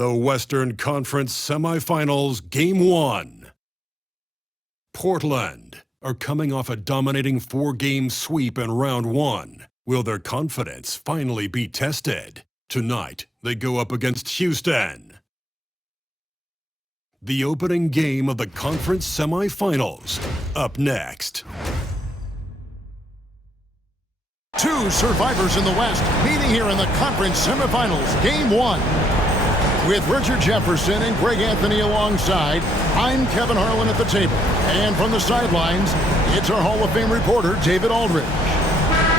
The Western Conference Semifinals Game 1. Portland are coming off a dominating 4-game sweep in Round 1. Will their confidence finally be tested? Tonight, they go up against Houston. The opening game of the conference semifinals, up next. Two survivors in the West meeting here in the conference semifinals, Game 1. With Richard Jefferson and Greg Anthony alongside, I'm Kevin Harlan at the table. And from the sidelines, it's our Hall of Fame reporter, David Aldridge.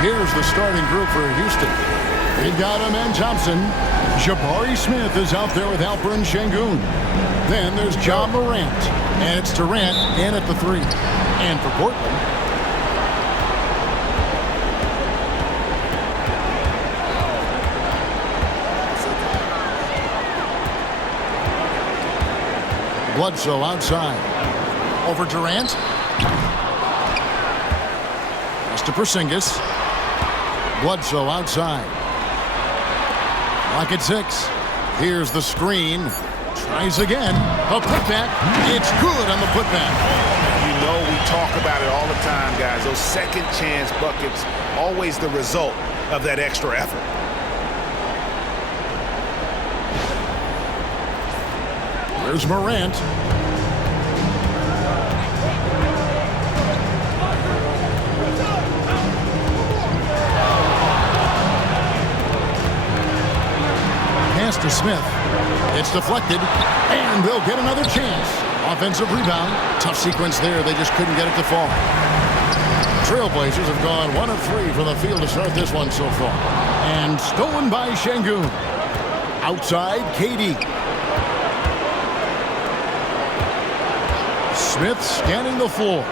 Here's the starting group for Houston. They've got Amen Thompson. Jabari Smith is out there with Alperen Sengun. Then there's John Morant. And it's Durant in at the 3. And for Portland, Bledsoe outside. Over Durant. Pass to Porzingis. Bledsoe outside. Lock at 6. Here's the screen. Tries again. A putback. It's good on the putback. You know we talk about it all the time, guys. Those second chance buckets, always the result of that extra effort. Here's Morant. Pass to Smith. It's deflected, and they'll get another chance. Offensive rebound. Tough sequence there. They just couldn't get it to fall. Trailblazers have gone 1 of 3 from the field to start this one so far. And stolen by Sengun. Outside, KD. Smith scanning the floor.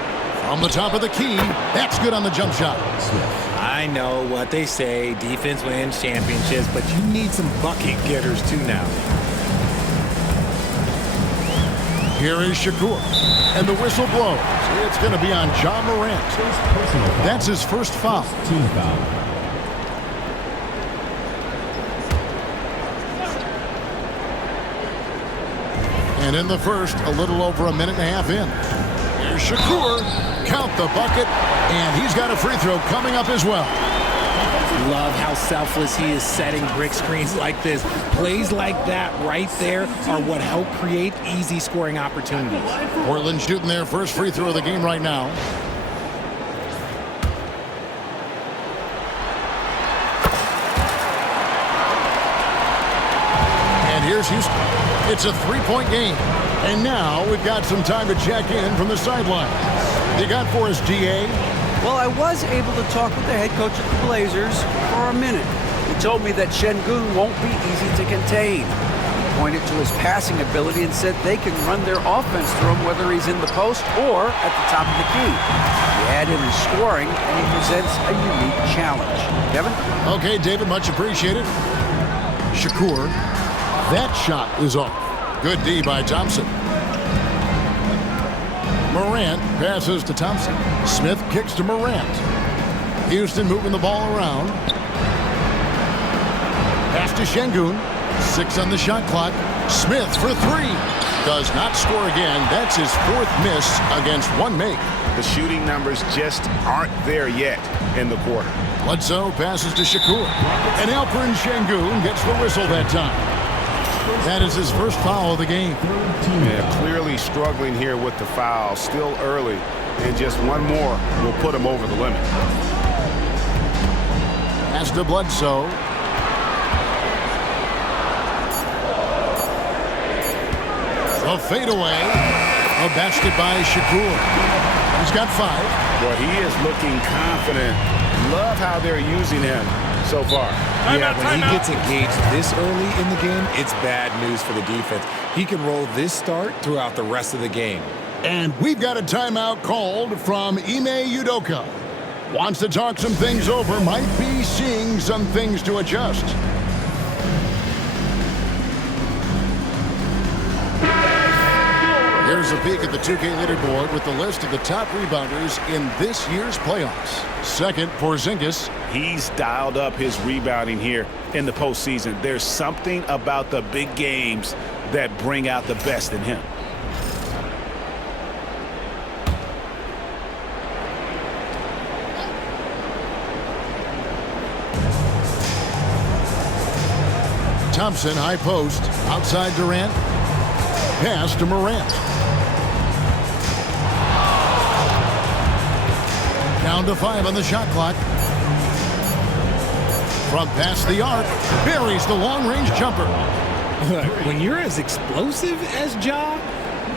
From the top of the key. That's good on the jump shot. I know what they say, defense wins championships, but you need some bucket getters too now. Here is Shakur. And the whistle blows. It's going to be on John Morant. That's his first foul. Team foul. And in the first, a little over a minute and a half in. Here's Shakur. Count the bucket. And he's got a free throw coming up as well. Love how selfless he is setting brick screens like this. Plays like that right there are what help create easy scoring opportunities. Portland shooting their first free throw of the game right now. And here's Houston. It's a 3-point game. And now we've got some time to check in from the sideline. You got for us, DA? Well, I was able to talk with the head coach of the Blazers for a minute. He told me that Sengun won't be easy to contain. He pointed to his passing ability and said they can run their offense through him whether he's in the post or at the top of the key. He added his scoring, and he presents a unique challenge. Kevin? Okay, David, much appreciated. Shakur. That shot is off. Good D by Thompson. Morant passes to Thompson. Smith kicks to Morant. Houston moving the ball around. Pass to Sengun. 6 on the shot clock. Smith for 3. Does not score again. That's his 4th miss against 1 make. The shooting numbers just aren't there yet in the quarter. Bledsoe passes to Shakur. And Alperen Sengun gets the whistle that time. That is his first foul of the game. Yeah, clearly struggling here with the foul. Still early, and just one more will put him over the limit. Pass to Bledsoe. A fadeaway. A basket by Shakur. He's got 5. Boy, he is looking confident. Love how they're using him so far. Yeah, when he gets engaged this early in the game, it's bad news for the defense. He can roll this start throughout the rest of the game. And we've got a timeout called from Ime Udoka. Wants to talk some things over, might be seeing some things to adjust. Here's a peek at the 2K leaderboard with the list of the top rebounders in this year's playoffs. Second, Porzingis. He's dialed up his rebounding here in the postseason. There's something about the big games that bring out the best in him. Thompson, high post, outside Durant. Pass to Morant. Down to 5 on the shot clock. From past the arc, buries the long-range jumper. When you're as explosive as Ja,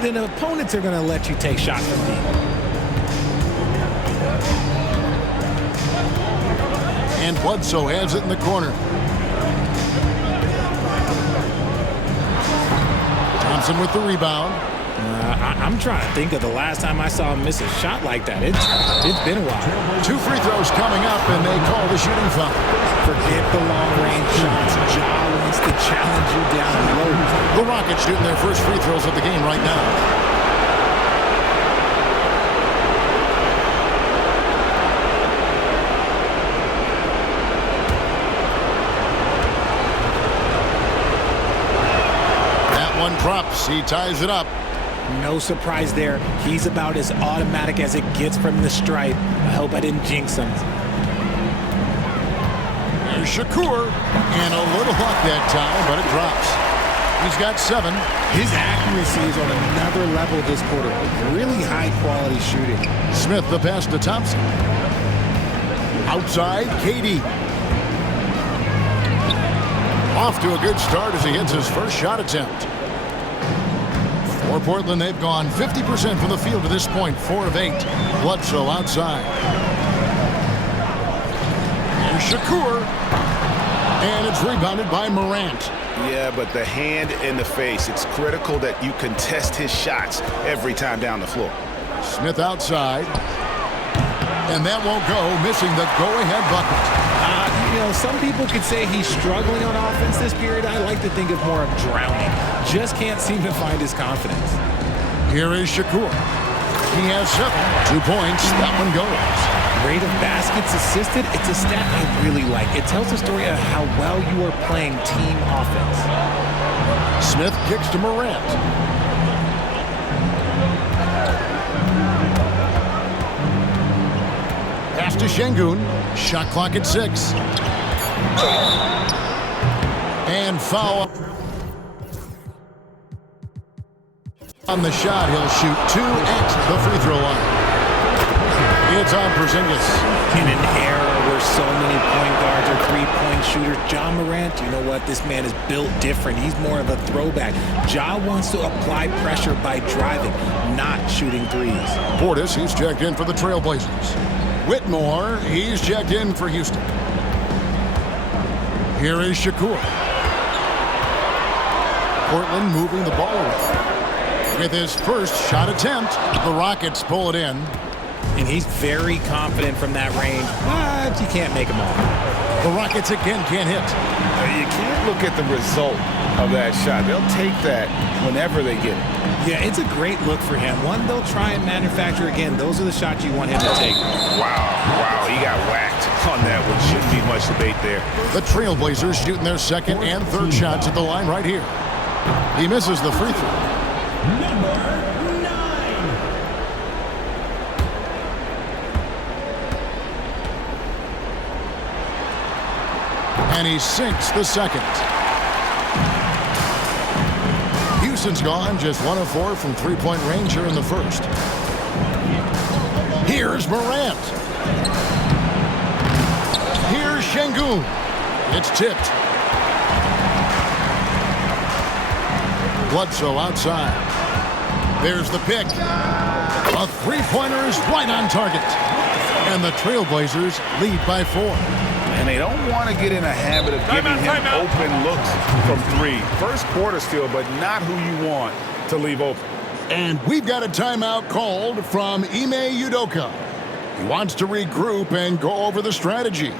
then opponents are going to let you take shots from deep. And Bledsoe has it in the corner. Thompson with the rebound. I'm trying to think of the last time I saw him miss a shot like that. It's been a while. 2 free throws coming up, and they call the shooting foul. Forget the long-range shots. Ja wants to challenge you down low. The Rockets shooting their first free throws of the game right now. That one drops. He ties it up. No surprise there. He's about as automatic as it gets from the stripe. I hope I didn't jinx him. Here's Shakur. And a little luck that time, but it drops. He's got 7. His accuracy is on another level this quarter. Really high-quality shooting. Smith the pass to Thompson. Outside, KD. Off to a good start as he hits his first shot attempt. For Portland, they've gone 50% from the field to this point, 4 of 8. Bledsoe outside. Here's Shakur. And it's rebounded by Morant. Yeah, but the hand in the face, it's critical that you contest his shots every time down the floor. Smith outside. And that won't go, missing the go-ahead bucket. Some people could say he's struggling on offense this period. I like to think of more of drowning. Just can't seem to find his confidence. Here is Shakur. He has 7. 2 points. That one goes. Rate of baskets assisted, it's a stat I really like. It tells the story of how well you are playing team offense. Smith kicks to Morant. Pass to Şengün. Shot clock at 6. And foul. On the shot, he'll shoot 2 at the free throw line. It's on Porzingis. In an era where so many point guards are three-point shooters, Ja Morant, you know what? This man is built different. He's more of a throwback. Ja wants to apply pressure by driving, not shooting threes. Portis, he's checked in for the Trailblazers. Whitmore, he's checked in for Houston. Here is Shakur. Portland moving the ball away. With his first shot attempt, the Rockets pull it in. And he's very confident from that range, but you can't make him all. The Rockets again can't hit. You can't look at the result of that shot. They'll take that whenever they get it. Yeah, it's a great look for him. One they'll try and manufacture again. Those are the shots you want him to take. Wow, he got whacked on that one. Shouldn't be much debate there. The Trailblazers shooting their second and third shots at the line right here. He misses the free throw. Number 9. And he sinks the second. Houston's gone just 1 of 4 from three-point range here in the first. Here's Morant. Here's Şengün. It's tipped. Bledsoe outside. There's the pick. A three-pointer is right on target. And the Trailblazers lead by 4. And they don't want to get in a habit of giving him open looks from 3. First quarter still, but not who you want to leave open. And we've got a timeout called from Ime Udoka. He wants to regroup and go over the strategy.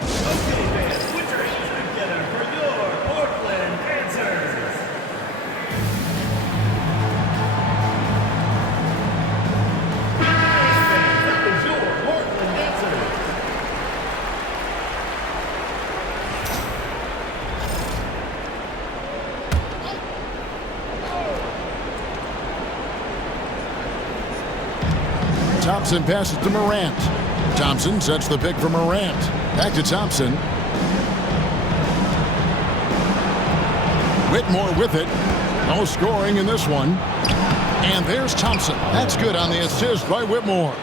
Okay, fans, put your hands together for your Portland Panthers. Thompson passes to Morant. Thompson sets the pick for Morant. Back to Thompson. Whitmore with it. No scoring in this one. And there's Thompson. That's good on the assist by Whitmore.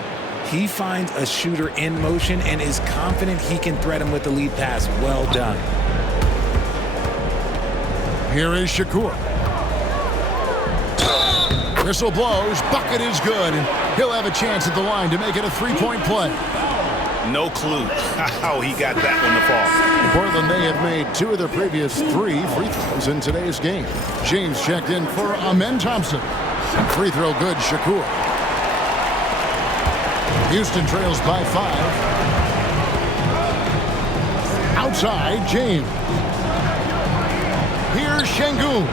He finds a shooter in motion and is confident he can threat him with the lead pass. Well done. Here is Shakur. Whistle blows. Bucket is good. And he'll have a chance at the line to make it a three-point play. No clue how he got that one to fall. Portland, they have made 2 of their previous 3 free throws in today's game. James checked in for Amen Thompson. Free throw good, Shakur. Houston trails by 5. Outside, James. Here's Şengün.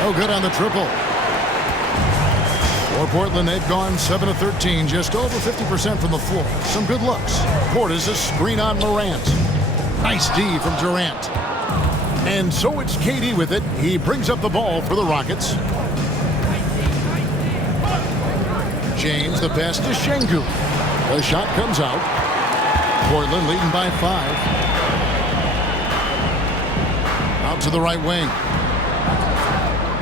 No good on the triple. For Portland, they've gone 7 of 13, just over 50% from the floor. Some good looks. Portis a screen on Morant. Nice D from Durant. And so it's KD with it. He brings up the ball for the Rockets. James, the pass to Şengün. The shot comes out. Portland leading by 5. Out to the right wing.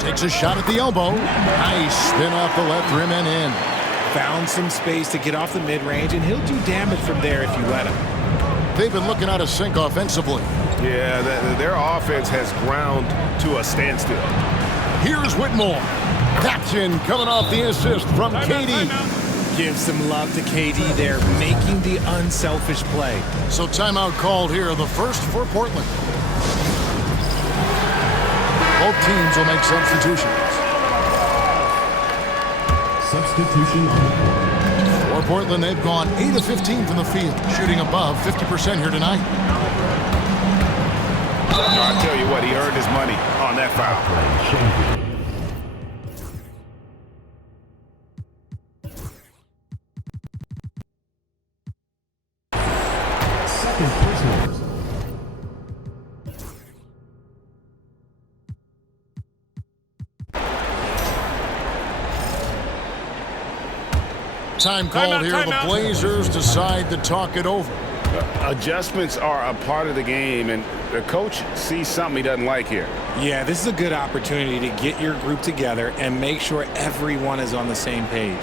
Takes a shot at the elbow. Nice spin off the left rim and in. Found some space to get off the mid-range, and he'll do damage from there if you let him. They've been looking out of sync offensively. Yeah, their offense has ground to a standstill. Here's Whitmore. That's in, coming off the assist from KD. Give some love to KD there, making the unselfish play. So timeout called here, the first for Portland. Both teams will make substitutions. Substitution on the court. For Portland, they've gone 8 of 15 from the field, shooting above 50% here tonight. I'll tell you what, he earned his money on that foul. Second personal. Time called here. The Blazers decide to talk it over. Adjustments are a part of the game, and the coach sees something he doesn't like here. Yeah, this is a good opportunity to get your group together and make sure everyone is on the same page.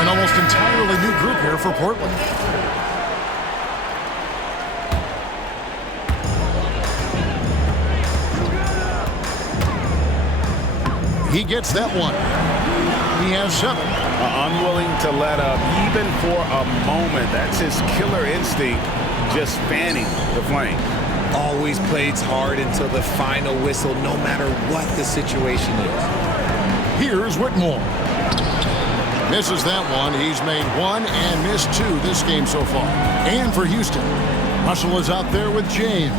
An almost entirely new group here for Portland. He gets that one. He has 7. Unwilling to let up, even for a moment. That's his killer instinct, just fanning the flame. Always plays hard until the final whistle, no matter what the situation is. Here's Whitmore. Misses that one. He's made 1 and missed 2 this game so far. And for Houston, Russell is out there with James.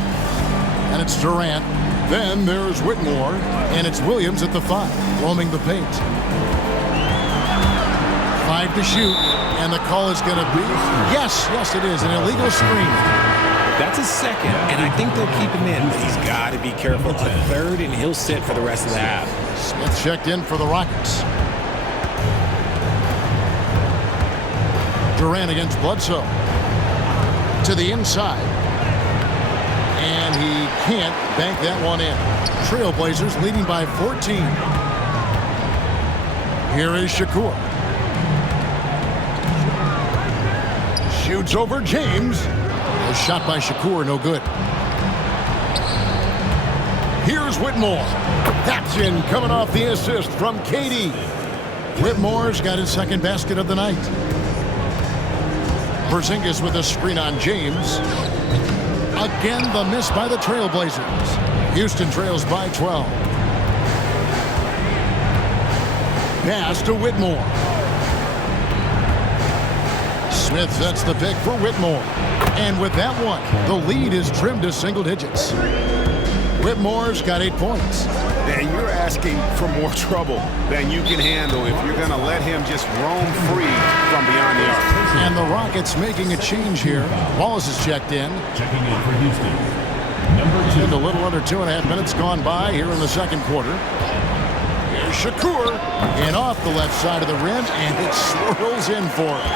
And it's Durant. Then there's Whitmore, and it's Williams at the 5, roaming the paint. 5 to shoot, and the call is going to be, yes, it is, an illegal screen. That's a second, and I think they'll keep him in, but he's got to be careful. A third, and he'll sit for the rest of the half. Smith checked in for the Rockets. Durant against Bledsoe. To the inside. And he can't bank that one in. Trailblazers leading by 14. Here is Shakur. Shoots over James. A shot by Shakur, no good. Here's Whitmore. That's in, coming off the assist from KD. Whitmore's got his second basket of the night. Porzingis with a screen on James. Again, the miss by the Trailblazers. Houston trails by 12. Pass to Whitmore. Smith sets the pick for Whitmore. And with that one, the lead is trimmed to single digits. Whitmore's got 8 points. And you're asking for more trouble than you can handle if you're going to let him just roam free from beyond the arc. And the Rockets making a change here. Wallace is checked in. Checking in for Houston. Number 2. And a little under 2.5 minutes gone by here in the second quarter. Here's Shakur. And off the left side of the rim, and it swirls in for him.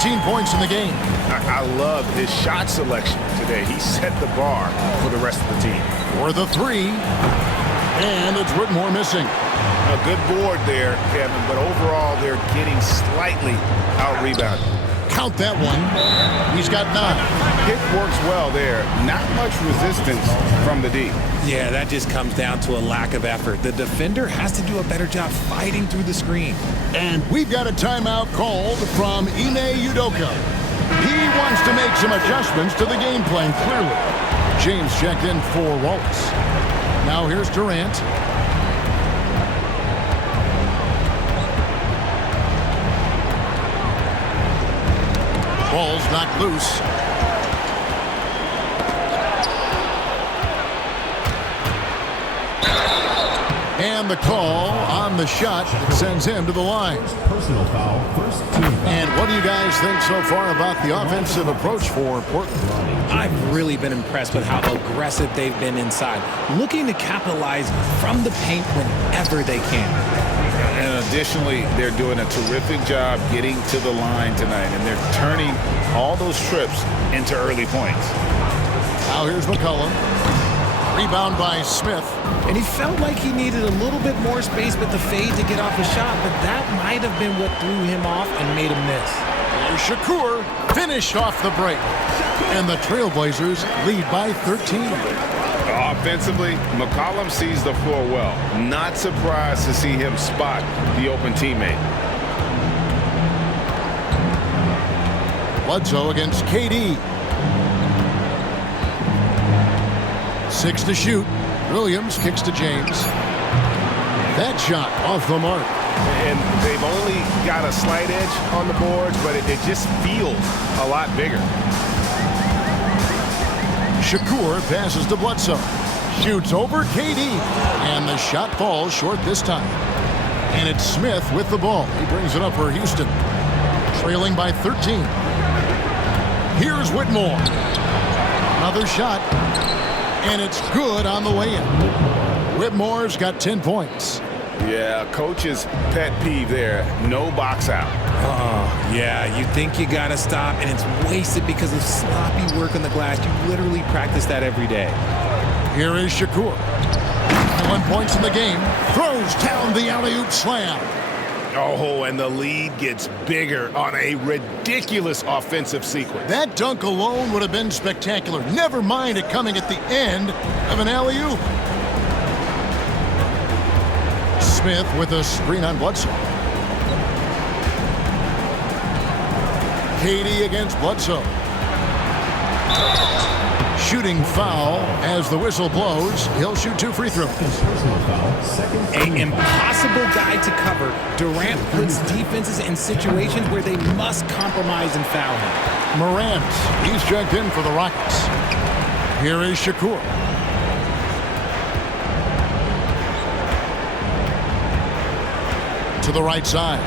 19 points in the game. I love his shot selection today. He set the bar for the rest of the team. For the three. And it's Whitmore missing. A good board there, Kevin, but overall they're getting slightly out-rebounded. Count that one. He's got 9. Pick works well there. Not much resistance from the D. Yeah, that just comes down to a lack of effort. The defender has to do a better job fighting through the screen. And we've got a timeout called from Ime Udoka. He wants to make some adjustments to the game plan, clearly. James checked in for Wallace. Now here's Durant. Ball's knocked loose. And the call on the shot that sends him to the line. Personal foul, first team foul. And what do you guys think so far about the offensive approach for Portland? I've really been impressed with how aggressive they've been inside, looking to capitalize from the paint whenever they can. And additionally, they're doing a terrific job getting to the line tonight, and they're turning all those trips into early points. Now here's McCollum. Rebound by Smith. And he felt like he needed a little bit more space with the fade to get off a shot, but that might have been what threw him off and made him miss. Here's Shakur. Finished off the break. And the Trailblazers lead by 13. Offensively, McCollum sees the floor well. Not surprised to see him spot the open teammate. Bledsoe against KD. 6 to shoot. Williams kicks to James. That shot off the mark. And they've only got a slight edge on the boards, but it just feels a lot bigger. Shakur passes to Bledsoe. Shoots over KD. And the shot falls short this time. And it's Smith with the ball. He brings it up for Houston. Trailing by 13. Here's Whitmore. Another shot. And it's good on the way in. Whitmore's got 10 points. Yeah, coach's pet peeve there. No box out. Oh, yeah, you think you got to stop, and it's wasted because of sloppy work on the glass. You literally practice that every day. Here is Shakur. 1 point in the game. Throws down the alley-oop slam. Oh, and the lead gets bigger on a ridiculous offensive sequence. That dunk alone would have been spectacular. Never mind it coming at the end of an alley-oop. Smith with a screen on Bledsoe. KD against Bledsoe. Shooting foul as the whistle blows. He'll shoot 2 free throws. Personal foul, second An team impossible guy to cover. Durant puts defenses in situations where they must compromise and foul him. Morant, he's checked in for the Rockets. Here is Shakur. To the right side.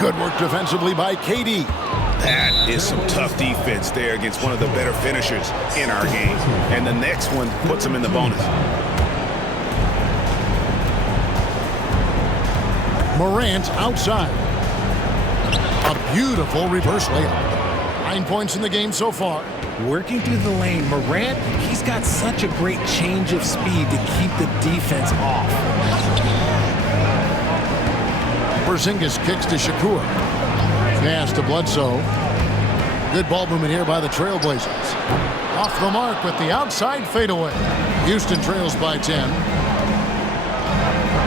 Good work defensively by KD. That is some tough defense there against one of the better finishers in our game. And the next one puts him in the bonus. Morant outside. A beautiful reverse layup. 9 points in the game so far. Working through the lane, Morant, he's got such a great change of speed to keep the defense off. Porzingis kicks to Shakur. Pass to Bledsoe. Good ball movement here by the Trailblazers. Off the mark with the outside fadeaway. Houston trails by 10.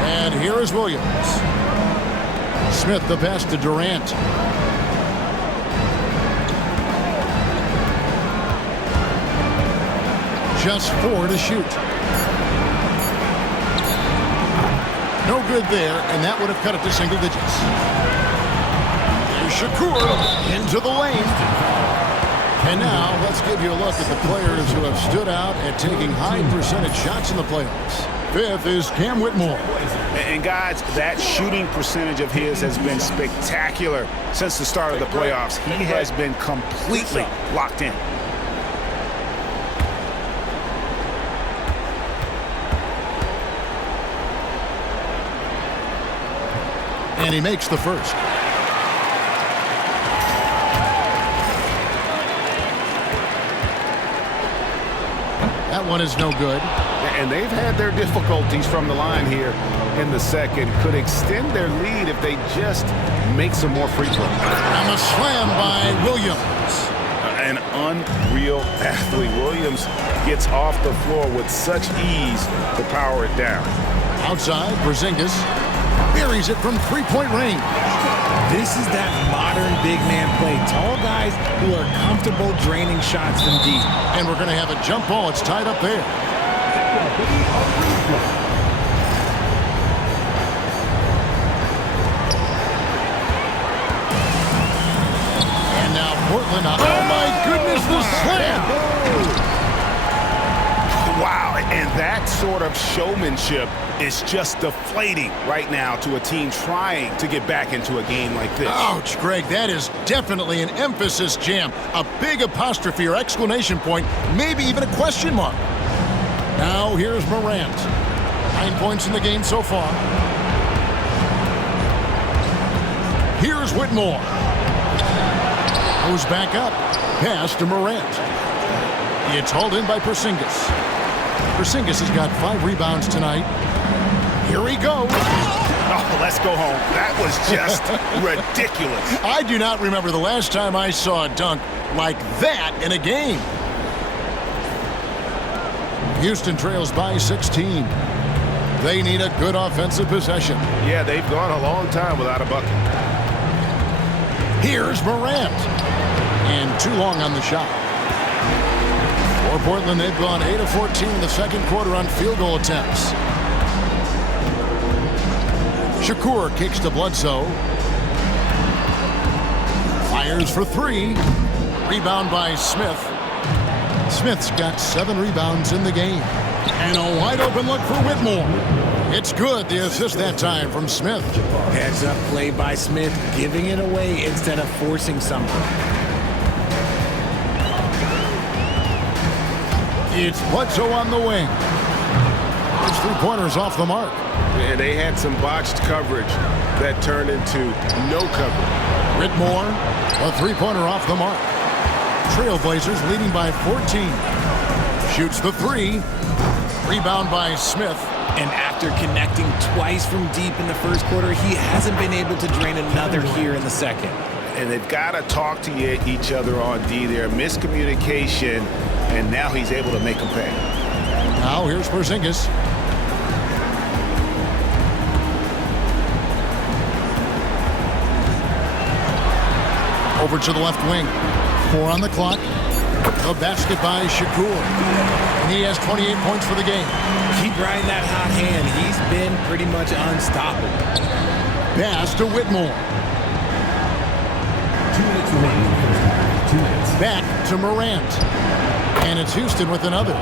And here is Williams. Smith the pass to Durant. Just 4 to shoot. No good there, and that would have cut it to single digits. Here's Shakur into the lane. And now let's give you a look at the players who have stood out at taking high percentage shots in the playoffs. 5th is Cam Whitmore. And guys, that shooting percentage of his has been spectacular since the start of the playoffs. He has been completely locked in. And he makes the first. That one is no good. And they've had their difficulties from the line here in the second. Could extend their lead if they just make some more free throws. And the slam by Williams. An unreal athlete. Williams gets off the floor with such ease to power it down. Outside, Porzingis buries it from three-point range. This is that modern big man play. Tall guys who are comfortable draining shots from deep. And we're going to have a jump ball. It's tied up there. And now Portland. Oh, my goodness, the slam. Wow, and that sort of showmanship is just deflating right now to a team trying to get back into a game like this. Ouch, Greg, that is definitely an emphasis jam. A big apostrophe or exclamation point, maybe even a question mark. Now here's Morant. 9 points in the game so far. Here's Whitmore. Goes back up. Pass to Morant. It's hauled in by Porzingis. Porzingis has got 5 rebounds tonight. Here he goes. Oh, let's go home. That was just ridiculous. I do not remember the last time I saw a dunk like that in a game. Houston trails by 16. They need a good offensive possession. Yeah, they've gone a long time without a bucket. Here's Morant. And too long on the shot. For Portland, they've gone 8 of 14 in the second quarter on field goal attempts. Shakur kicks to Bledsoe. Fires for 3. Rebound by Smith. Smith's got 7 rebounds in the game. And a wide open look for Whitmore. It's good. The assist that time from Smith. Heads up play by Smith, giving it away instead of forcing something. It's Bledsoe on the wing. His 3-pointers off the mark. Yeah, they had some botched coverage that turned into no coverage. Whitmore, a 3-pointer off the mark. Trailblazers leading by 14. Shoots the 3. Rebound by Smith. And after connecting twice from deep in the first quarter, he hasn't been able to drain another here in the second. And they've got to talk to each other on D there. Miscommunication, and now he's able to make them pay. Now here's Porzingis. Over to the left wing. 4 on the clock. The basket by Shakur. And he has 28 points for the game. Keep riding that hot hand. He's been pretty much unstoppable. Pass to Whitmore. 2 minutes remaining in the first half. 2 minutes. Back to Morant. And it's Houston with another.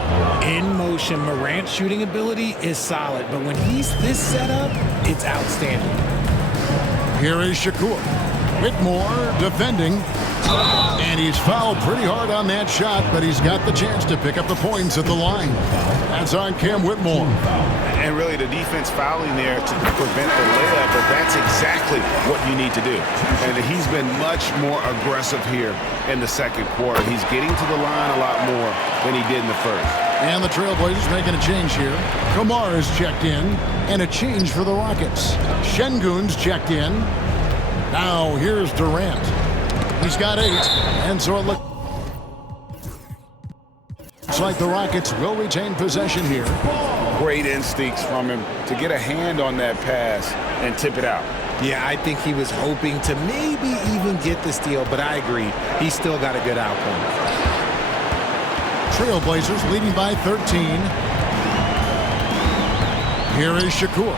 In motion, Morant's shooting ability is solid, but when he's this set up, it's outstanding. Here is Shakur. Whitmore defending. And he's fouled pretty hard on that shot, but he's got the chance to pick up the points at the line. That's on Cam Whitmore. And really the defense fouling there to prevent the layup, but that's exactly what you need to do. And he's been much more aggressive here in the second quarter. He's getting to the line a lot more than he did in the first. And the Trailblazers making a change here. Kamar is checked in, and a change for the Rockets. Şengün's checked in. Now here's Durant. He's got 8, and so it looks like the Rockets will retain possession here. Great instincts from him to get a hand on that pass and tip it out. Yeah, I think he was hoping to maybe even get the steal, but I agree. He's still got a good outcome. Trailblazers leading by 13. Here is Shakur.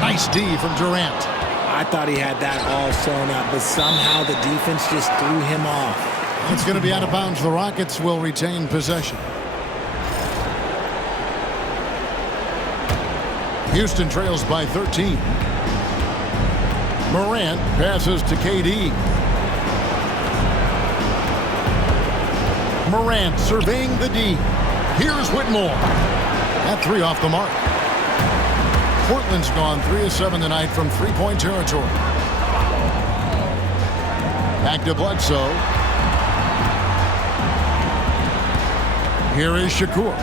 Nice D from Durant. I thought he had that all sewn up, but somehow the defense just threw him off. It's going to be out of bounds. The Rockets will retain possession. Houston trails by 13. Morant passes to KD. Morant surveying the D. Here's Whitmore. That 3 off the mark. Portland's gone 3 of 7 tonight from three-point territory. Back to Bledsoe. Here is Shakur.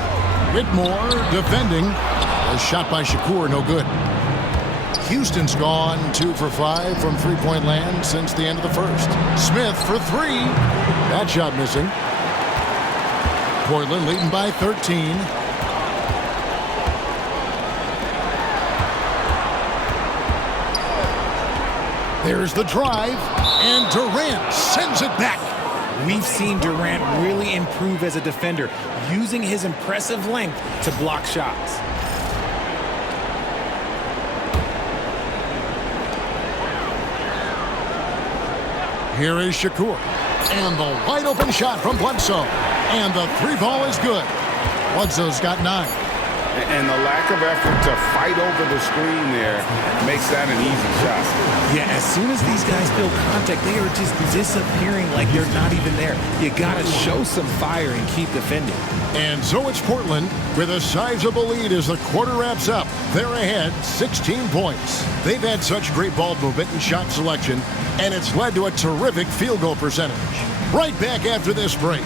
Whitmore defending. A shot by Shakur, no good. Houston's gone 2 for 5 from three-point land since the end of the first. Smith for 3. That shot missing. Portland leading by 13. There's the drive, and Durant sends it back. We've seen Durant really improve as a defender, using his impressive length to block shots. Here is Shakur. And the wide open shot from Bledsoe. And the three ball is good. Bledsoe's got 9. And the lack of effort to fight over the screen there makes that an easy shot. Yeah, as soon as these guys feel contact, they are just disappearing like they're not even there. You gotta show some fire and keep defending. And so it's Portland with a sizable lead as the quarter wraps up. They're ahead 16 points. They've had such great ball movement and shot selection, and it's led to a terrific field goal percentage. Right back after this break.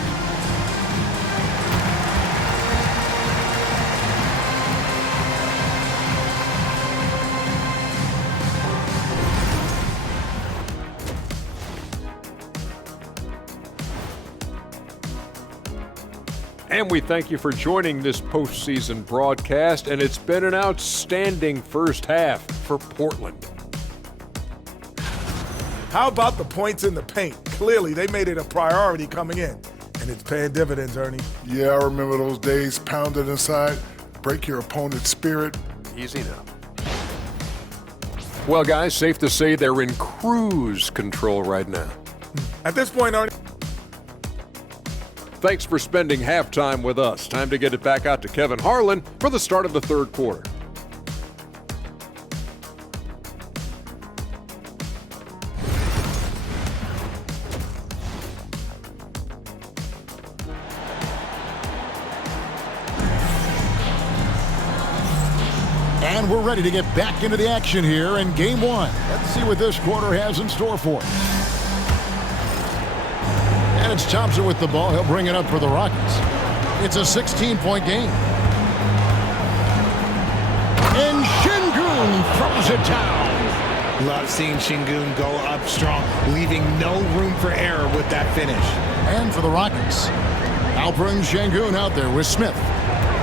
And we thank you for joining this postseason broadcast, and it's been an outstanding first half for Portland. How about the points in the paint? Clearly, they made it a priority coming in, and it's paying dividends, Ernie. Yeah, I remember those days, pounded inside, break your opponent's spirit. Easy now. Well, guys, safe to say they're in cruise control right now. At this point, Ernie, Thanks for spending halftime with us. Time to get it back out to Kevin Harlan for the start of the third quarter. And we're ready to get back into the action here in game 1. Let's see what this quarter has in store for us. And it's Thompson with the ball. He'll bring it up for the Rockets. It's a 16-point game. And Şengün throws it down. Love seeing Şengün go up strong, leaving no room for error with that finish. And for the Rockets, Al brings Şengün out there with Smith.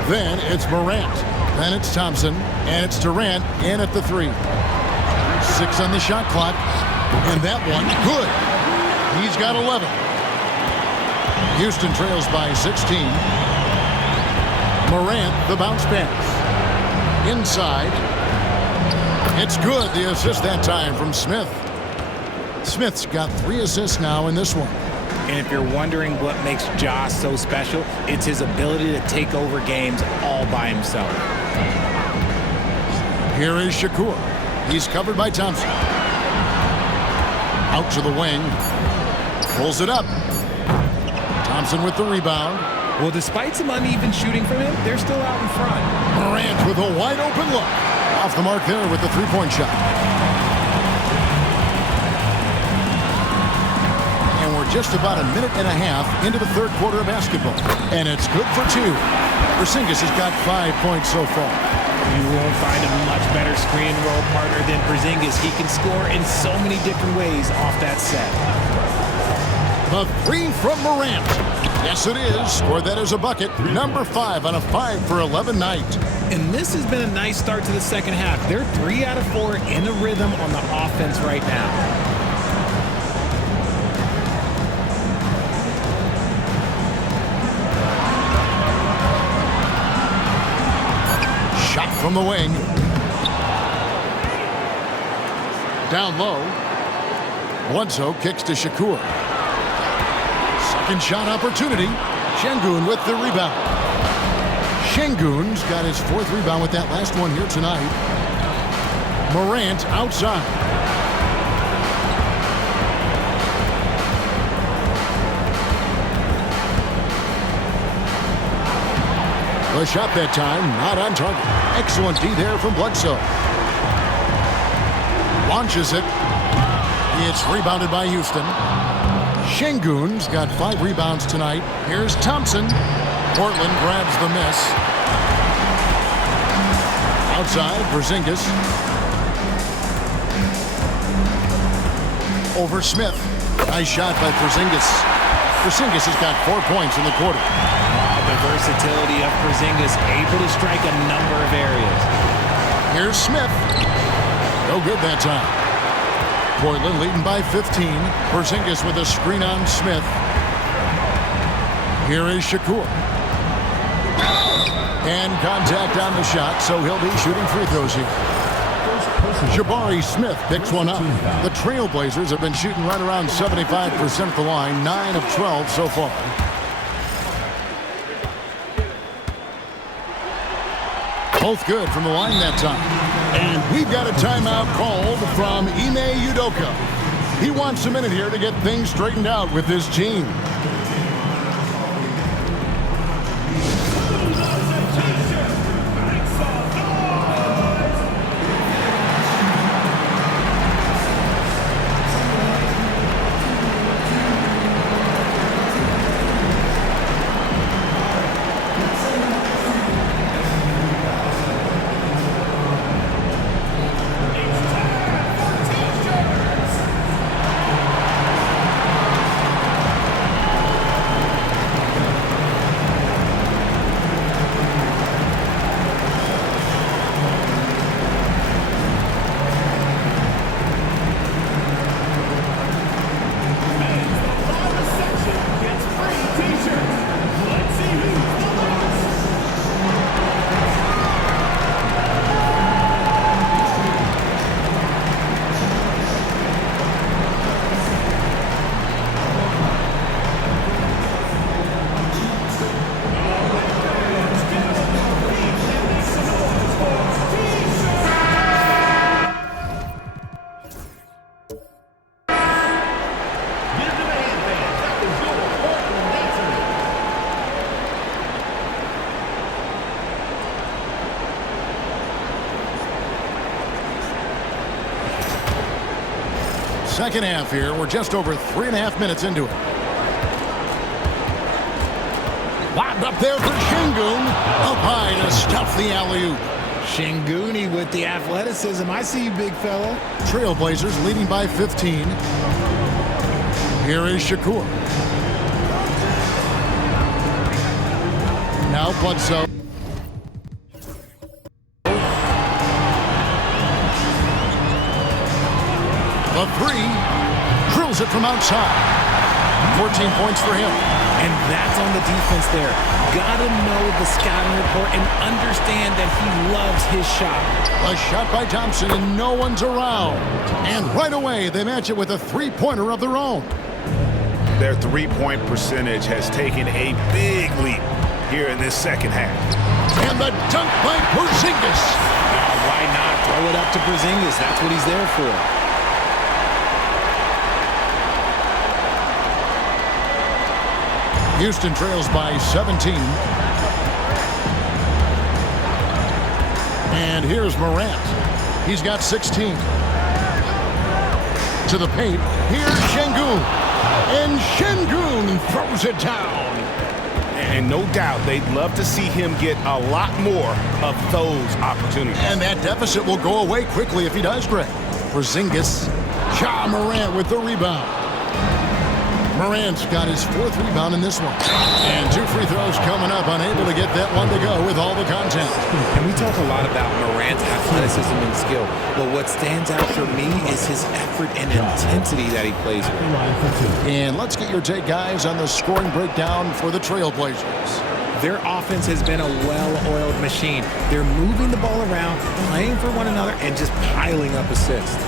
Then it's Morant. Then it's Thompson. And it's Durant in at the 3. 6 on the shot clock. And that one, good. He's got 11. Houston trails by 16. Morant, the bounce pass. Inside. It's good. The assist that time from Smith. Smith's got 3 assists now in this one. And if you're wondering what makes Ja so special, it's his ability to take over games all by himself. Here is Shakur. He's covered by Thompson. Out to the wing. Pulls it up. Thompson with the rebound. Well, despite some uneven shooting from him, they're still out in front. Morant with a wide open look. Off the mark there with the three-point shot. And we're just about a minute and a half into the third quarter of basketball. And it's good for 2. Porzingis has got 5 points so far. You won't find a much better screen and roll partner than Porzingis. He can score in so many different ways off that set. The 3 from Morant. Yes, it is. Scored that as a bucket. Number 5 on a 5 for 11 night. And this has been a nice start to the second half. They're 3 out of 4 in a rhythm on the offense right now. Shot from the wing. Down low. Bledsoe kicks to Shakur. Second shot opportunity. Şengün with the rebound. Şengün's got his 4th rebound with that last one here tonight. Morant outside. The shot that time, not on target. Excellent D there from Bledsoe. Launches it. It's rebounded by Houston. Şengün's got 5 rebounds tonight. Here's Thompson. Portland grabs the miss. Outside, Porzingis. Over Smith. Nice shot by Porzingis. Porzingis has got 4 points in the quarter. The versatility of Porzingis, able to strike a number of areas. Here's Smith. No good that time. Portland leading by 15. Porzingis with a screen on Smith. Here is Shakur. And contact on the shot, so he'll be shooting free throws here. Jabari Smith picks one up. The Trailblazers have been shooting right around 75% at the line, 9 of 12 so far. Both good from the line that time. And we've got a timeout called from Ime Udoka. He wants a minute here to get things straightened out with his team. Second half here. We're just over 3.5 minutes into it. Lobbed up there for Şengün. Up high to stuff the alley-oop. Şengün with the athleticism. I see you, big fella. Trailblazers leading by 15. Here is Shakur. Now Bledsoe. The three, drills it from outside. 14 points for him. And that's on the defense there. Gotta know the scouting report and understand that he loves his shot. A shot by Thompson and no one's around. And right away, they match it with a three-pointer of their own. Their three-point percentage has taken a big leap here in this second half. And the dunk by Porzingis. Why not throw it up to Porzingis? That's what he's there for. Houston trails by 17. And here's Morant. He's got 16. To the paint. Here's Şengün. And Şengün throws it down. And no doubt they'd love to see him get a lot more of those opportunities. And that deficit will go away quickly if he does, Greg. Porzingis. Ja Morant with the rebound. Morant's got his 4th rebound in this one. And 2 free throws coming up, unable to get that one to go with all the content. And we talk a lot about Morant's athleticism and skill, but what stands out for me is his effort and intensity that he plays with. And let's get your take, guys, on the scoring breakdown for the Trailblazers. Their offense has been a well-oiled machine. They're moving the ball around, playing for one another, and just piling up assists.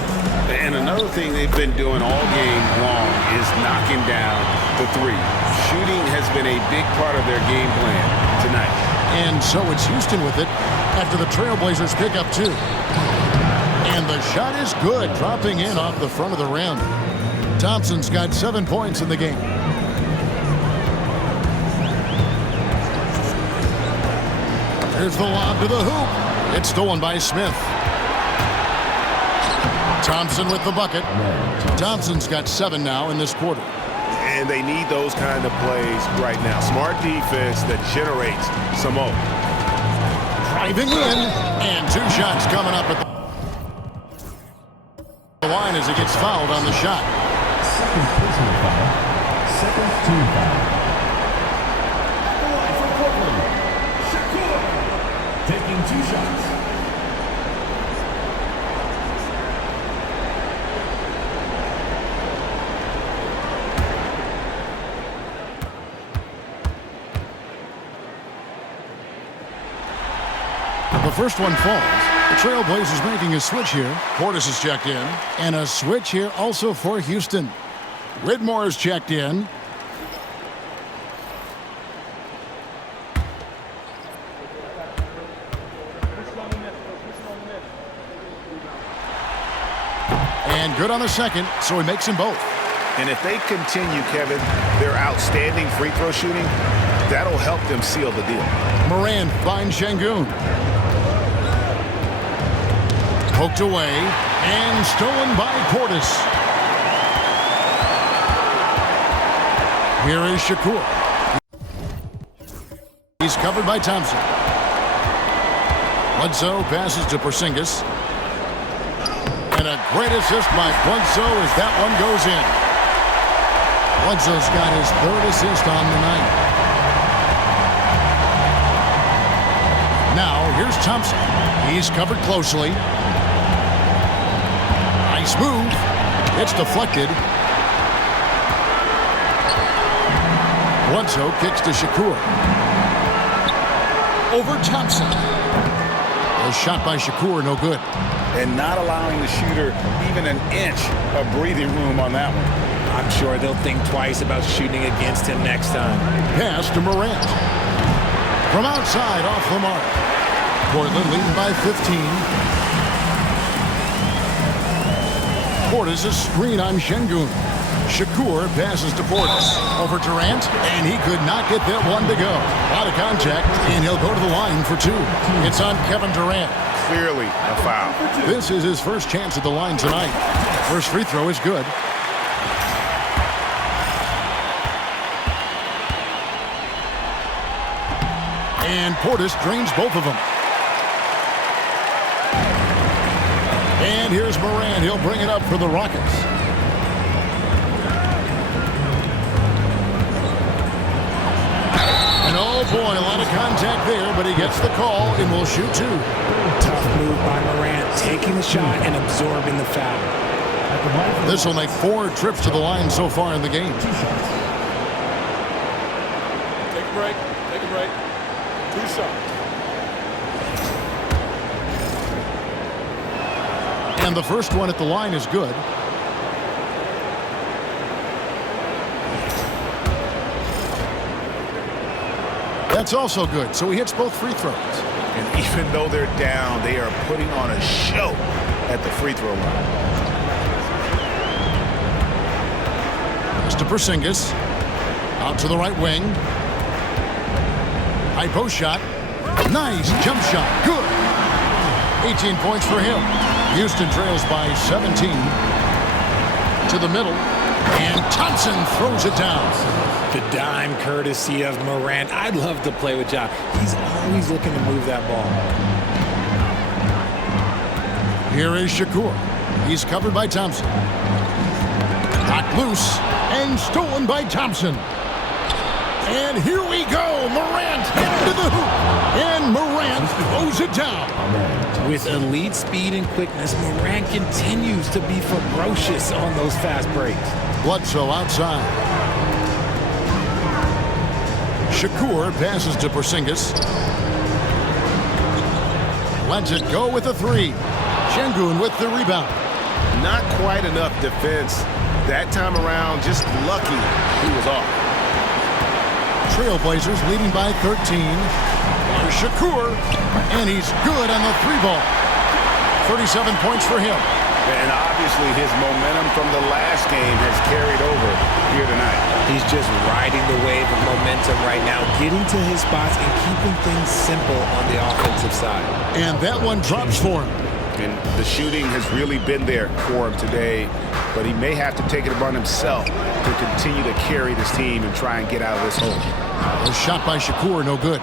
And another thing they've been doing all game long is knocking down the three. Shooting has been a big part of their game plan tonight. And so it's Houston with it after the Trailblazers pick up 2. And the shot is good, dropping in off the front of the rim. Thompson's got 7 points in the game. Here's the lob to the hoop. It's stolen by Smith. Thompson with the bucket. Thompson's got 7 now in this quarter. And they need those kind of plays right now. Smart defense that generates some more. Driving in, and 2 shots coming up at the line as he gets fouled on the shot. Second personal foul. Second team foul. At the line for Portland, Shakur. Taking 2 shots. The first one falls. The Trailblazers making a switch here. Portis is checked in. And a switch here also for Houston. Whitmore is checked in. And good on the second, so he makes them both. And if they continue, Kevin, their outstanding free throw shooting, that'll help them seal the deal. Moran finds Şengün. Poked away and stolen by Portis. Here is Shakur. He's covered by Thompson. Bledsoe passes to Porzingis. And a great assist by Bledsoe as that one goes in. Bledsoe's got his 3rd assist on the night. Now, here's Thompson. He's covered closely. Nice move. It's deflected. Bledsoe kicks to Shakur. Over Thompson. A shot by Shakur, no good. And not allowing the shooter even an inch of breathing room on that one. I'm sure they'll think twice about shooting against him next time. Pass to Morant. From outside, off the mark. Portland leading by 15. Portis a screen on Şengün. Shakur passes to Portis. Over Durant, and he could not get that one to go. A lot of contact, and he'll go to the line for 2. It's on Kevin Durant. Clearly a foul. This is his first chance at the line tonight. First free throw is good. And Portis drains both of them. And here's Moran. He'll bring it up for the Rockets. And oh boy, a lot of contact there, but he gets the call and will shoot 2. Tough move by Morant, taking the shot and absorbing the foul. This will make 4 trips to the line so far in the game. Take a break. Take a break. 2 shots. And the first one at the line is good. That's also good, so he hits both free throws. And even though they're down, they are putting on a show at the free throw line. Mr. Porzingis. Out to the right wing. High post shot. Nice jump shot. Good. 18 points for him. Houston trails by 17. To the middle. And Thompson throws it down. The dime courtesy of Morant. I'd love to play with Ja. He's always looking to move that ball. Here is Shakur. He's covered by Thompson. Knocked loose and stolen by Thompson. And here we go. Morant into the hoop. And Morant throws it down. With elite speed and quickness, Morant continues to be ferocious on those fast breaks. Bledsoe outside. Shakur passes to Porzingis. Lets it go with a 3. Şengün with the rebound. Not quite enough defense that time around. Just lucky he was off. Trailblazers leading by 13. Here's Shakur, and he's good on the 3 ball. 37 points for him. And obviously his momentum from the last game has carried over here tonight. He's just riding the wave of momentum right now, getting to his spots and keeping things simple on the offensive side. And that one drops for him. And the shooting has really been there for him today, but he may have to take it upon himself to continue to carry this team and try and get out of this hole. A shot by Shakur, no good.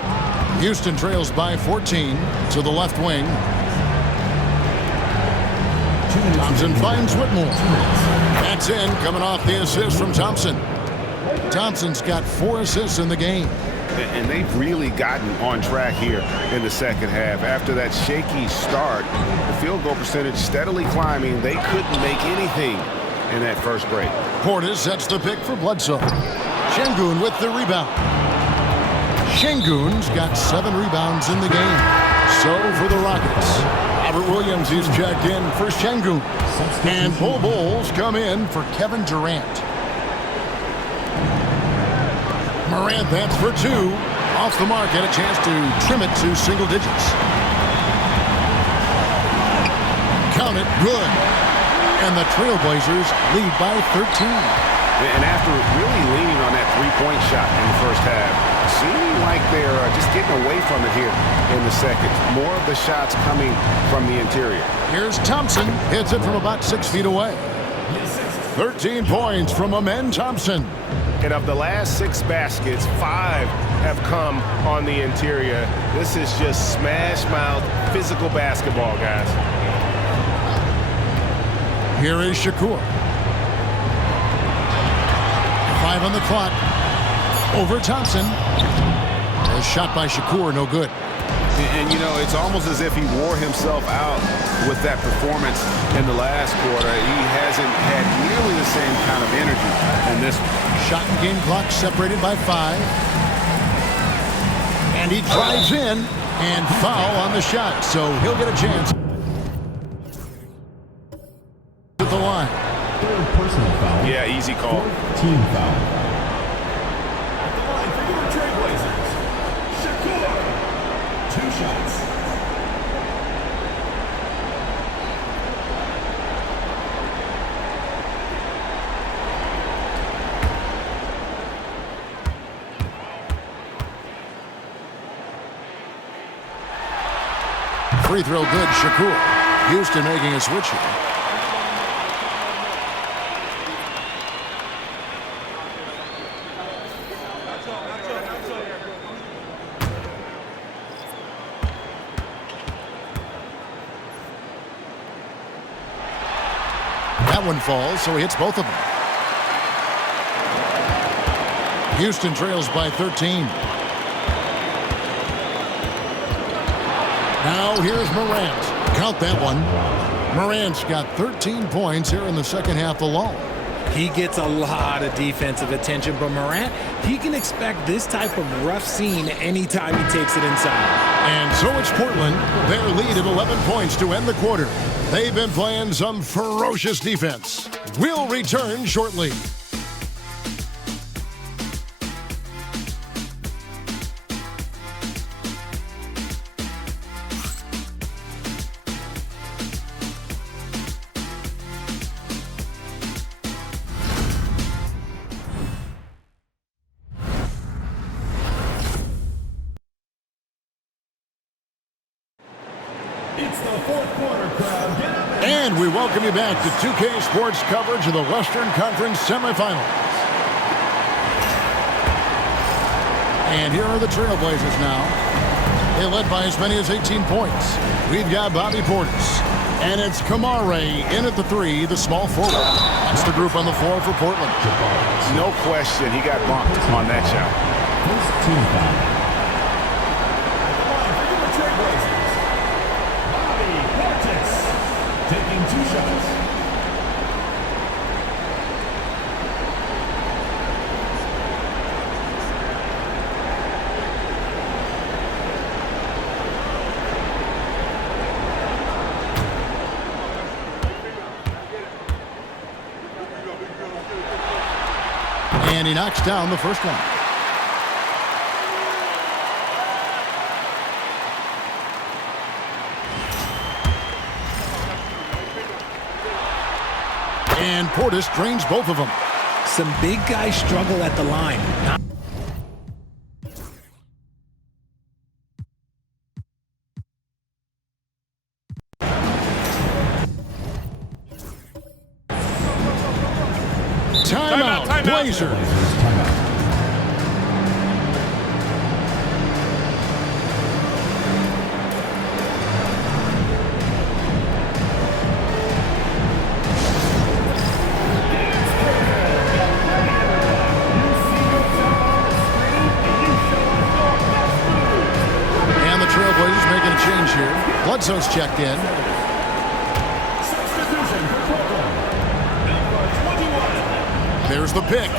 Houston trails by 14 to the left wing. Thompson finds Whitmore. That's in, coming off the assist from Thompson. Thompson's got 4 assists in the game. And they've really gotten on track here in the second half. After that shaky start, the field goal percentage steadily climbing. They couldn't make anything in that first break. Portis sets the pick for Bledsoe. Şengün with the rebound. Şengün's got 7 rebounds in the game. So for the Rockets, Robert Williams is checked in for Şengün. And Bull Bulls come in for Kevin Durant. Morant, that's for 2. Off the mark, had a chance to trim it to single digits. Count it, good. And the Trailblazers lead by 13. And after really leaning on that three-point shot in the first half, seeming like they're just getting away from it here in the second. More of the shots coming from the interior. Here's Thompson. Hits it from about 6 feet away. 13 points from Amen Thompson. And of the last 6 baskets, 5 have come on the interior. This is just smash-mouth, physical basketball, guys. Here is Shakur. 5 on the clock. Over Thompson. A shot by Shakur, no good. And, you know, it's almost as if he wore himself out with that performance in the last quarter. He hasn't had nearly the same kind of energy in this one. Shot and game clock separated by 5. And he drives in and foul on the shot, so he'll get a chance at the line. Third personal foul. Yeah, easy call. Team foul. At the line for your Trailblazers, Shakur. 2 shots. Free throw good, Shakur. Houston making a switch here. That one falls, so he hits both of them. Houston trails by 13. Now here's Morant. Count that one. Morant's got 13 points here in the second half alone. He gets a lot of defensive attention, but Morant, he can expect this type of rough scene anytime he takes it inside. And so it's Portland. Their lead at 11 points to end the quarter. They've been playing some ferocious defense. We'll return shortly. It's the fourth quarter crowd. Get up And we welcome you back to 2K Sports coverage of the Western Conference semifinals. And here are the Trailblazers now. They led by as many as 18 points. We've got Bobby Portis. And it's Kamare in at the 3, the small forward. That's the group on the floor for Portland. No question, he got bumped on that shot. First team foul. taking 2 shots. And he knocks down the first one. And Portis drains both of them. Some big guys struggle at the line. Timeout, Blazers. And the Trailblazers making a change here. Bledsoe's checked in. Substitution for Portland. Number 21. There's the pick.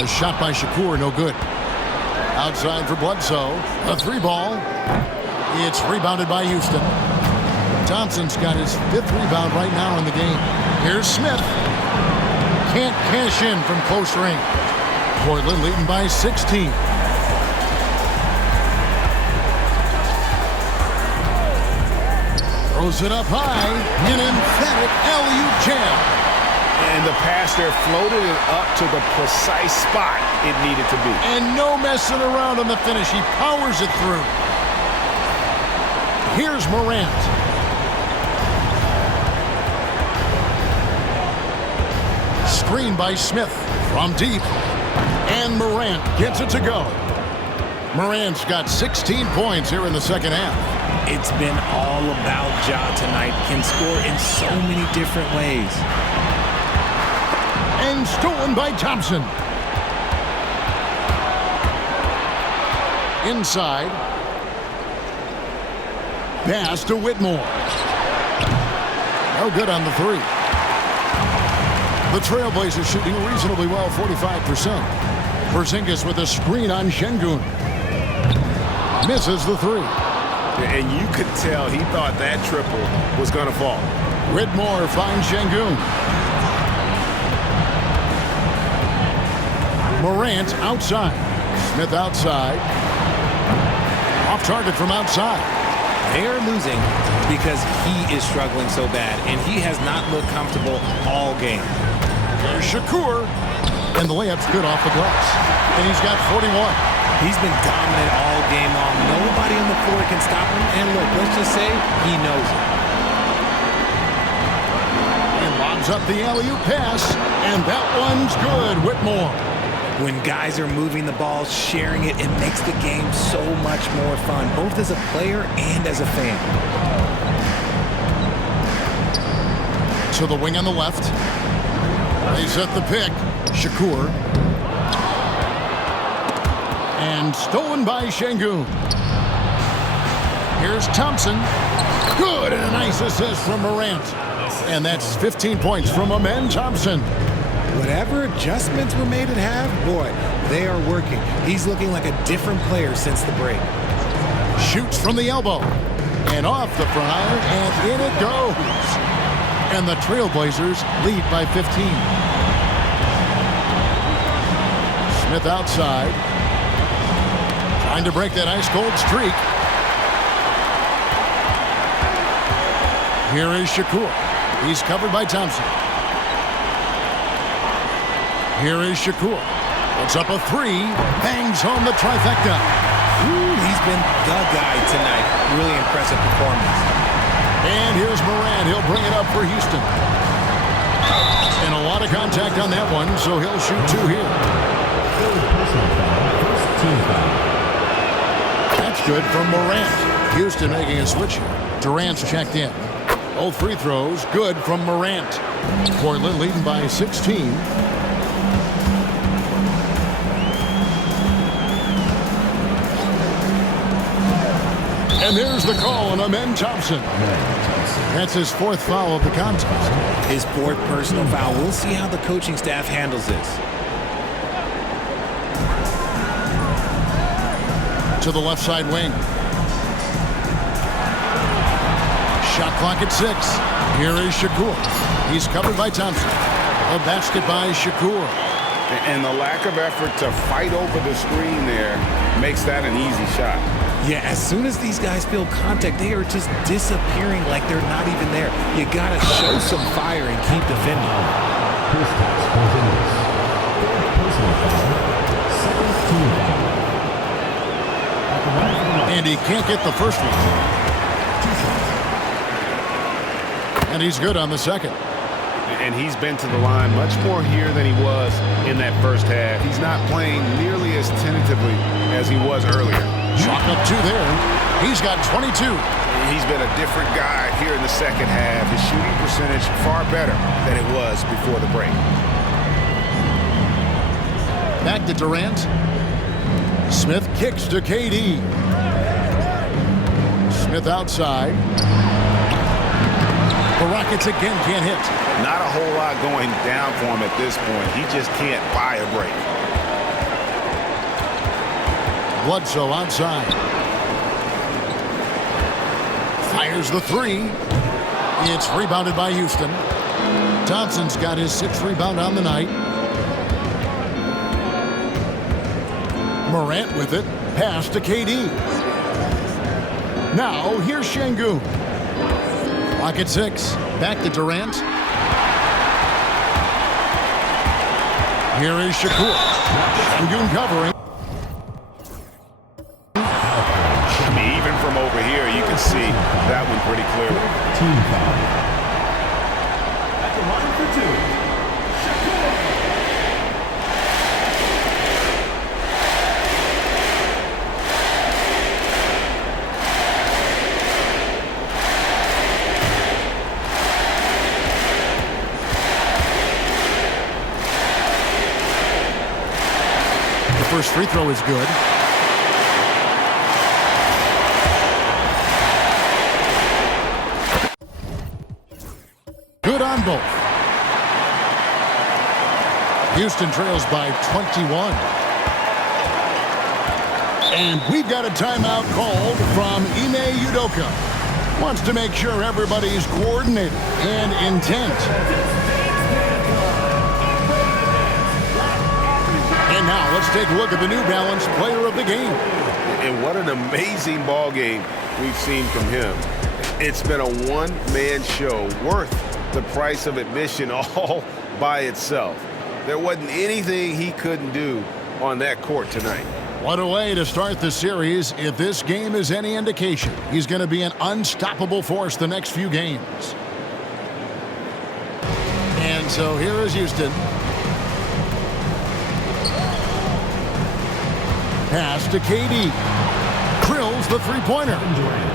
A shot by Shakur, no good. Outside for Bledsoe. A 3-ball. It's rebounded by Houston. Thompson's got his 5th rebound right now in the game. Here's Smith. Can't cash in from close range. Portland leading by 16. Throws it up high. An emphatic alley-oop jam. And the pass there floated it up to the precise spot it needed to be. And no messing around on the finish. He powers it through. Here's Morant. Screen by Smith from deep. And Morant gets it to go. Morant's got 16 points here in the second half. It's been all about Ja tonight. Can score in so many different ways. And stolen by Thompson. Inside. Pass to Whitmore. No good on the 3. The Trailblazers shooting reasonably well, 45%. Porzingis with a screen on Şengün. Misses the 3. And you could tell he thought that triple was going to fall. Whitmore finds Şengün. Morant outside. Smith outside. Off target from outside. They're losing because he is struggling so bad, and he has not looked comfortable all game. There's Shakur. And the layup's good off the glass. And he's got 41. He's been dominant all game long. Nobody on the floor can stop him. And look, let's just say he knows it. He lobs up the alley-oop pass. And that one's good. Whitmore. When guys are moving the ball, sharing it, it makes the game so much more fun, both as a player and as a fan. To the wing on the left. They set the pick. Shakur. And stolen by Şengün. Here's Thompson. Good, and a nice assist from Morant. And that's 15 points from Amen Thompson. Whatever adjustments were made at half, boy, they are working. He's looking like a different player since the break. Shoots from the elbow. And off the front iron, and in it goes. And the Trailblazers lead by 15. Smith outside. Trying to break that ice-cold streak. Here is Shakur. He's covered by Thompson. Here is Shakur. Puts up a 3. Bangs home the trifecta. Ooh, he's been the guy tonight. Really impressive performance. And here's Morant. He'll bring it up for Houston. And a lot of contact on that one, so he'll shoot 2 here. That's good from Morant. Houston making a switch here. Durant's checked in. Both free throws good from Morant. Portland leading by 16. And there's the call on Amen Thompson. That's his 4th foul of the contest. His 4th personal foul. We'll see how the coaching staff handles this. To the left side wing. Shot clock at 6. Here is Shakur. He's covered by Thompson. A basket by Shakur. And the lack of effort to fight over the screen there makes that an easy shot. Yeah, as soon as these guys feel contact, they are just disappearing like they're not even there. You got to show some fire and keep defending. Personal foul. Second team foul. And he can't get the first one. And he's good on the second. And he's been to the line much more here than he was in that first half. He's not playing nearly as tentatively as he was earlier. Chalk up 2 there. He's got 22. He's been a different guy here in the second half. His shooting percentage far better than it was before the break. Back to Durant. Smith kicks to KD. Smith outside. The Rockets again can't hit. Not a whole lot going down for him at this point. He just can't buy a break. Bledsoe outside. Fires the 3. It's rebounded by Houston. Thompson's got his 6th rebound on the night. Morant with it. Pass to KD. Now, here's Şengün. Clock at 6. Back to Durant. Here is Shakur. Şengün covering. I mean, even from over here, you can see that one pretty clearly. Team foul. At the line for 2, Shakur. The first free throw is good. Good on both. Houston trails by 21. And we've got a timeout called from Ime Udoka. Wants to make sure everybody's coordinated and intent. And now let's take a look at the New Balance player of the game. And what an amazing ball game we've seen from him. It's been a one-man show worth the price of admission all by itself. There wasn't anything he couldn't do on that court tonight. What a way to start the series. If this game is any indication, he's going to be an unstoppable force the next few games. And so here is Houston. Pass to KD. Drills the three-pointer.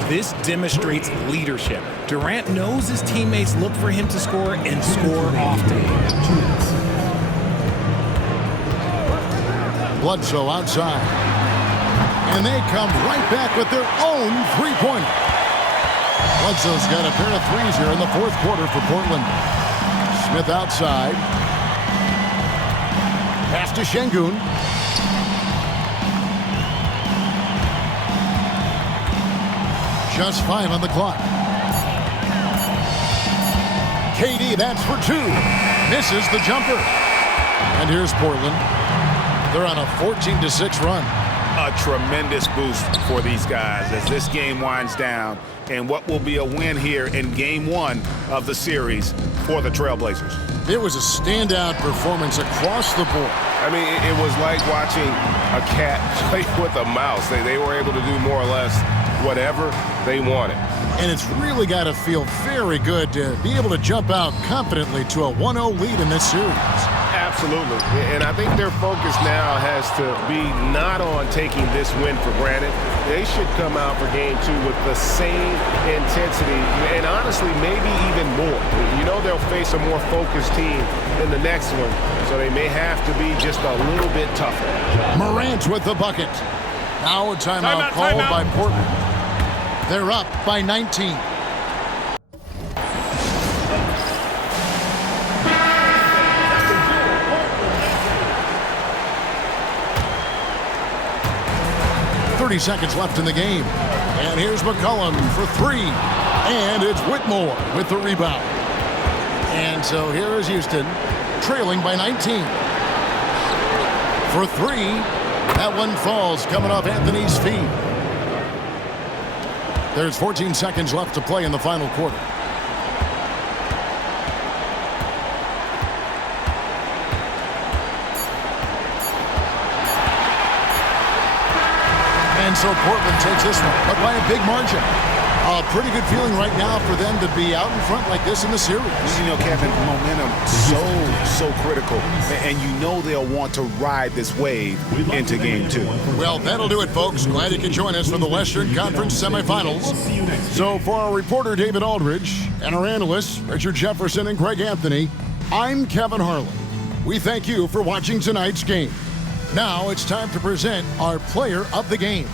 This demonstrates leadership. Durant knows his teammates look for him to score and score often. Bledsoe outside. And they come right back with their own three-pointer. Bledsoe's got a pair of threes here in the fourth quarter for Portland. Smith outside. Pass to Şengün. Just 5 on the clock. KD, that's for 2. Misses the jumper. And here's Portland. They're on a 14-6 run. A tremendous boost for these guys as this game winds down and what will be a win here in Game 1 of the series for the Trailblazers. It was a standout performance across the board. I mean, it was like watching a cat play with a mouse. They were able to do more or less whatever they wanted. And it's really got to feel very good to be able to jump out confidently to a 1-0 lead in this series. Absolutely. And I think their focus now has to be not on taking this win for granted. They should come out for Game 2 with the same intensity and honestly maybe even more. You know they'll face a more focused team in the next one, so they may have to be just a little bit tougher. Morant with the bucket. Now a timeout called by Portland. They're up by 19. Seconds left in the game. And here's McCollum for 3. And it's Whitmore with the rebound. And so here is Houston trailing by 19. For 3. That one falls coming off Anthony's feet. There's 14 seconds left to play in the final quarter. And so Portland takes this one, but by a big margin. A pretty good feeling right now for them to be out in front like this in the series. You know, Kevin, momentum so critical. And you know they'll want to ride this wave into game 2. Well, that'll do it, folks. Glad you could join us for the Western Conference semifinals. So for our reporter, David Aldridge, and our analysts, Richard Jefferson and Greg Anthony, I'm Kevin Harlan. We thank you for watching tonight's game. Now it's time to present our player of the game.